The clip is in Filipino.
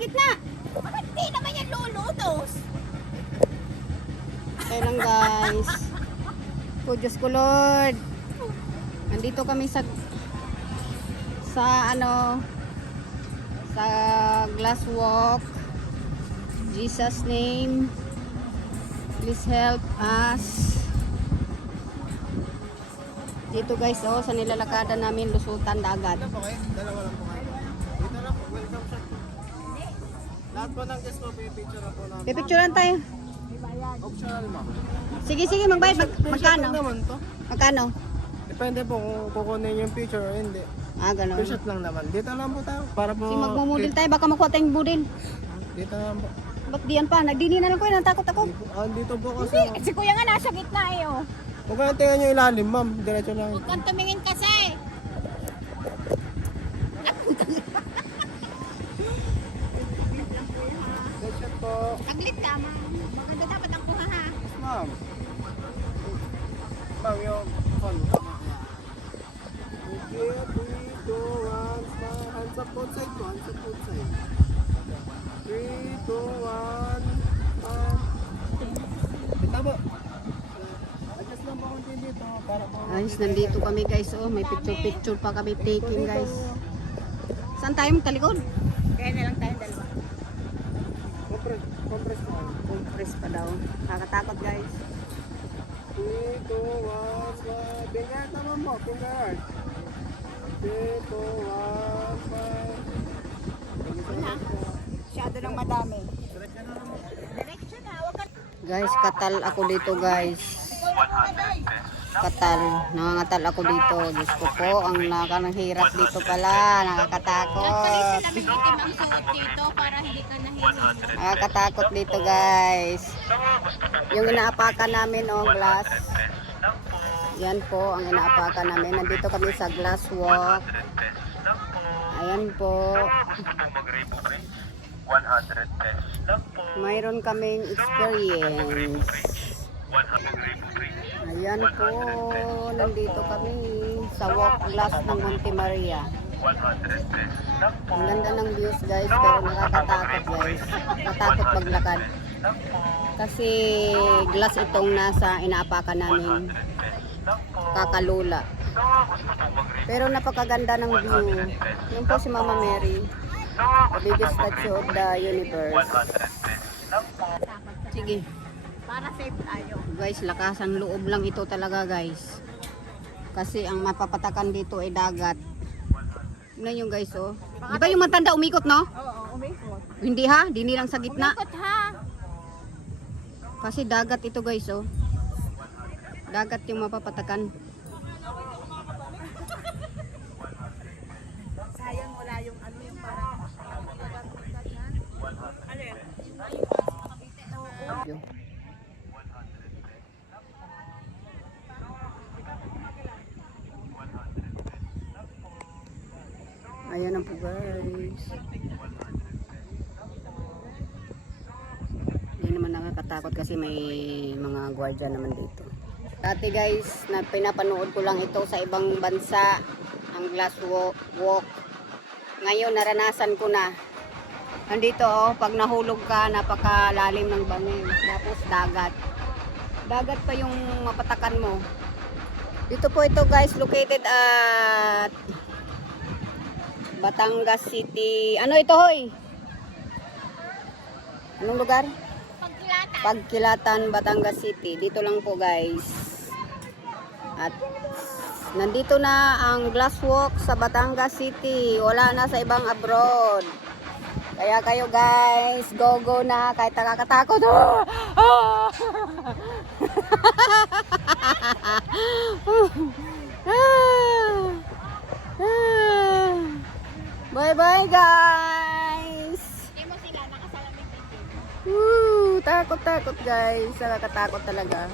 gitna. Bakit di naman yan lulutos? Kaya lang guys. Oh, Diyos ko Lord. Nandito kami sa ano, sa glass walk. Jesus name. Please help us. Dito guys, oh, sa nilalakadan namin, lusutan dagat. Ano po kayo? Dalawa lang po kayo. Dito lang po, welcome shop po. Lahat po ng guest po, pipicture na po namin. Pipicturean tayo. Optional mo. Sige, sige, magbayad. Magkano? Lang naman to. Magkano? Depende po kung kukunin yung picture o hindi. Ah, gano'n. T-shirt lang naman. Dito lang po tayo. Para po... Sige, magmumudil tayo. Baka makuha tayong budil. Dito lang po. Ba't diyan pa? Nagdini na lang ko. Natakot ako. Dito po kasi. Si kuya nga nasa gitna eh oh. Huwag kang tingnan nyo ilalim, ma'am. Diretso lang. Huwag kang tumingin kasi. T-shirt po. Saglit ka, ma'am. Maganda dapat ang kuha ha. Ma'am. Ma'am, yung phone. Okay, 3, 2, 1, smile. Hands up both side po. Hands up both side. 3, 2, 1, smile. Ito po. Adjust lang po konti dito. Para po. Ayos, nandito kami guys. Oh, may picture-picture pa kami taking guys. Saan tayo magtalikod? Kaya na lang tayo dalawa. Compress po. Compress pa daw. Nakakatakot guys. 3, 2, 1, smile. Finger naman mo. Finger. 3, 2, 1, smile. Masyado lang madami. Diretso na. Huwag ka. Guys, katal ako dito guys. Katal. Nangangatal ako dito. Diyos ko po, ang nakanahirap dito pala. Nakakatakot. Itim ang suot dito para hindi ka nahihirap. Nakakatakot dito guys. Yung inaapakan namin oh, glass. Yan po ang inaapakan namin. Nandito kami sa glass walk. Ayan po. Mayroon kaming experience. Ayan po. Nandito kami sa walk glass ng Monte Maria. Ang ganda ng views guys, pero nakakatakot guys. Nakatakot maglakad. Kasi glass itong nasa inaapakan namin. Kakalula. Pero napakaganda ng view. Yun po si Mama Mary. The biggest statue of the universe. Sige. Para safe tayo. Guys, lakasan loob lang ito talaga guys. Kasi ang mapapatakan dito ay dagat. Tignan yung guys oh. Di ba yung matanda umikot no? Oo, umikot. Hindi ha? Dini lang sa gitna. Umikot ha. Kasi dagat ito guys oh. Dagat yung mapapatakan. Sayang wala yung ano yung parang ano yan? Ayan na po guys. Hindi naman nakakatakot kasi may mga gwardiya naman dito. Dati guys, na pinapanood ko lang ito sa ibang bansa, ang glass walk. Ngayon naranasan ko na. Nandito oh, pag nahulog ka, napakalalim ng bangin. Tapos dagat. Dagat pa yung mapatakan mo. Dito po ito guys, located at Batangas City. Ano ito hoy? Anong lugar? Pagkilata. Pagkilatan, Batangas City. Dito lang po guys. At nandito na ang glass walk sa Batangas City. Wala na sa ibang abroad. Kaya kayo guys, go na kahit nakakatakot. Bye bye guys. Hindi mo sila nakasalamin dito. Takot guys. Nakakatakot talaga.